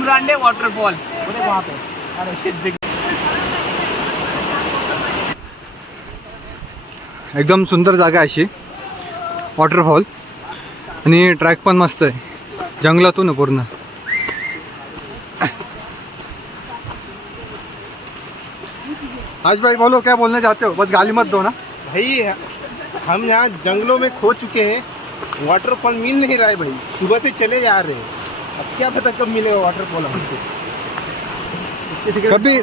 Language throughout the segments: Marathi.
उमरांडे वॉटरफॉल वहाँ पे। अरे शिट, एकदम सुंदर जागा अशी वॉटरफॉल आणि ट्रॅक पण मस्त आहे, जंगलातून आहे पूर्ण। आज भाई बोलो क्या बोलना चाहते हो, बस गाली मत दो ना। भाई हम यहाँ जंगलों में खो चुके हैं, वाटरफॉल मिल नहीं रहा है भाई, सुबह से चले जा रहे हैं, अब क्या पता कब मिलेगा वाटरफॉल हमको। कभी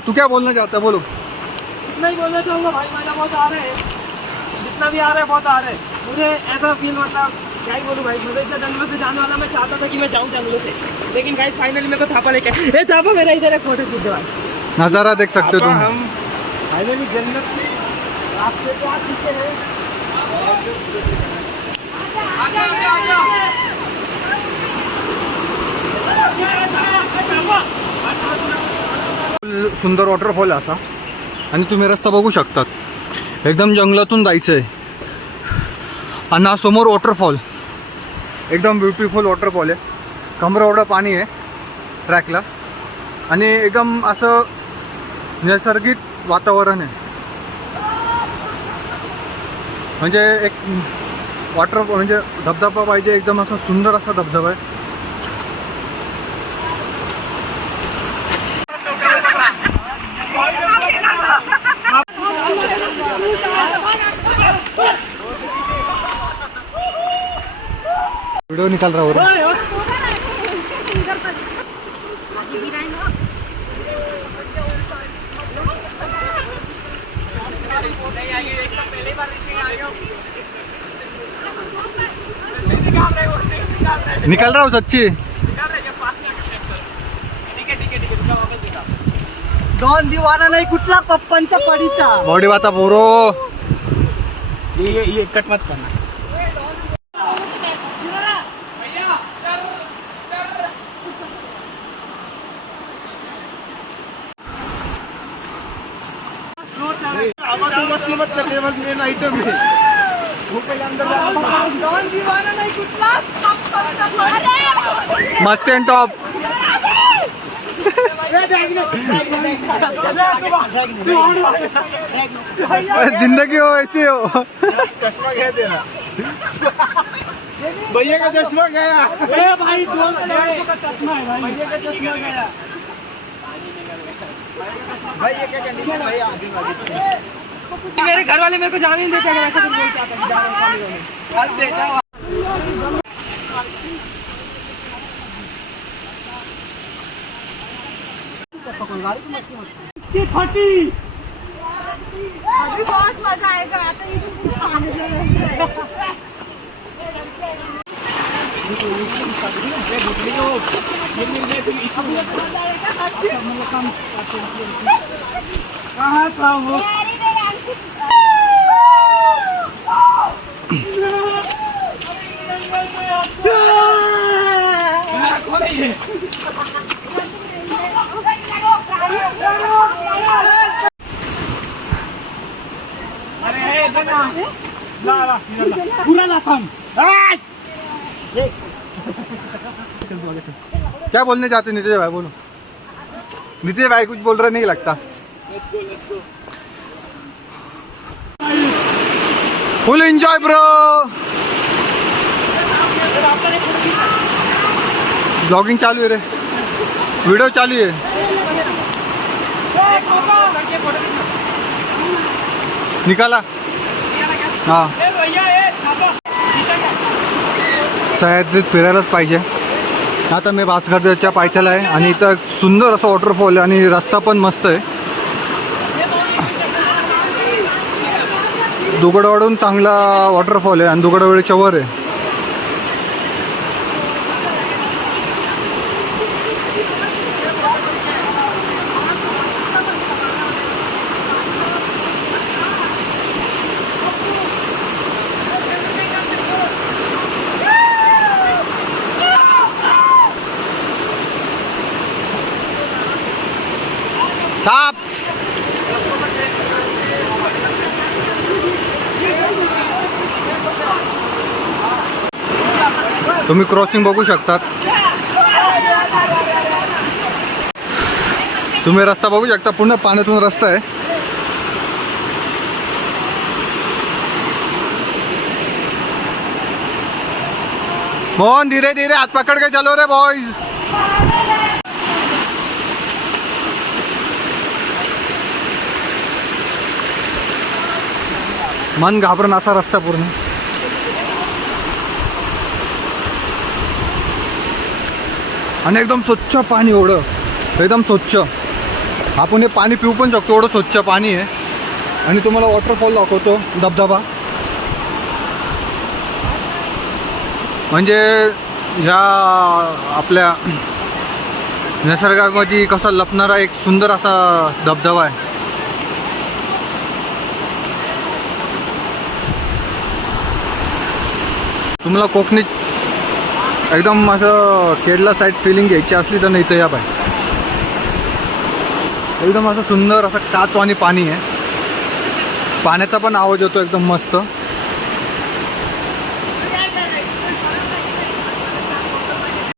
तू क्या बोलना चाहता है, बोलो। इतना ही बोलना चाहूँगा भाई, मजा बहुत आ रहे हैं, जितना भी आ रहा है बहुत आ रहा है। मुझे ऐसा फील मतलब क्या ही बोलूँ भाई, मुझे इतना जंगलों से जाने वाला मैं चाहता था कि मैं जाऊँ जंगलों से, लेकिन भाई फाइनली मेरे को थापा लेके ये थापा मेरा इधर है, फोटो खींच भाई, नज़ारा देख सकते हो तुम। हम फाइनली जन्नत में आपसे तो आ चुके हैं। सुंदर वॉटरफॉल आहे असा, आणि तुम्ही रस्ता बघू शकतात, एकदम जंगलातून जायचं आहे। आणि हा समोर वॉटरफॉल, एकदम ब्युटिफुल वॉटरफॉल आहे, कमरा एवढं पाणी आहे ट्रॅकला, आणि एकदम असं नैसर्गिक वातावरण आहे, म्हणजे एक वॉटरफॉल म्हणजे धबधबा पाहिजे, एकदम असा सुंदर असा धबधबा आहे। वीडियो निकाल रहा हूँ। निकल रहा हूँ सच्ची। दोन दिवाना नाही कुठला पप्पांच्या पडीचा बॉडी वाता पोरो, ये कट मत करना। मत करते बस मेन आइटम है वो पहले अंदर दोन दिवाना नाही कुठला पप्पांच्या पडीचा। मस्त एंड टॉप। जिंदगी हो ऐसी हो। चश्मा गया तेरा, भैया का चश्मा गया। भाई का चश्मा है भाई, भैया का चश्मा गया। भाई ये क्या कंडीशन भाई, आगे मेरे घर वाले मेरे को जाने नहीं देते अगर ऐसा कुछ बोलते आता जा रहा हूं। अभी बहुत मजा आएगा, आता इधर पानी का रास्ता है। कहाँ था वो? पूरा लाखन। क्या बोलने चाहते हो नीतीश भाई, बोलो। नीतीश भाई कुछ बोल रहे नहीं लगता। फुल एंजॉय ब्रो। ब्लॉगिंग चालू है रे, वीडियो चालू है। निकाला हाँ, सह्याद्रीत फिरायलाच पाहिजे। आता मी भातखळ्याच्या पायथ्याला आहे आणि इथं सुंदर असं वॉटरफॉल आहे आणि रस्ता पण मस्त आहे। दुगडवाडून चांगला वॉटरफॉल आहे आणि दुगडवाडीच्या वर आहे। Stops. तुम्ही क्रॉसिंग बघू शकतात। तुम्ही रस्ता बघू शकता, पूर्ण पाण्यातून रस्ता आहे. मोहन धीरे धीरे हाथ पकड़ के चलो रे बॉयज. मन घाबरून असा रस्ता पूर्ण. आणि एकदम स्वच्छ पाणी, एवढं एकदम स्वच्छ. आपण हे पाणी पिऊ पण शकतो, एवढं स्वच्छ पाणी आहे. आणि तुम्हाला वॉटरफॉल दाखवतो, धबधबा. म्हणजे ह्या आपल्या निसर्गामध्ये कसा लपणारा एक सुंदर असा धबधबा आहे. तुम्हाला कोकणीत एकदम असं केरला साईड फिलिंग घ्यायची असली तर नाही तर या बाय. एकदम असं सुंदर असं काचवानी पाणी आहे. पाण्याचा पण आवाज येतो एकदम मस्त.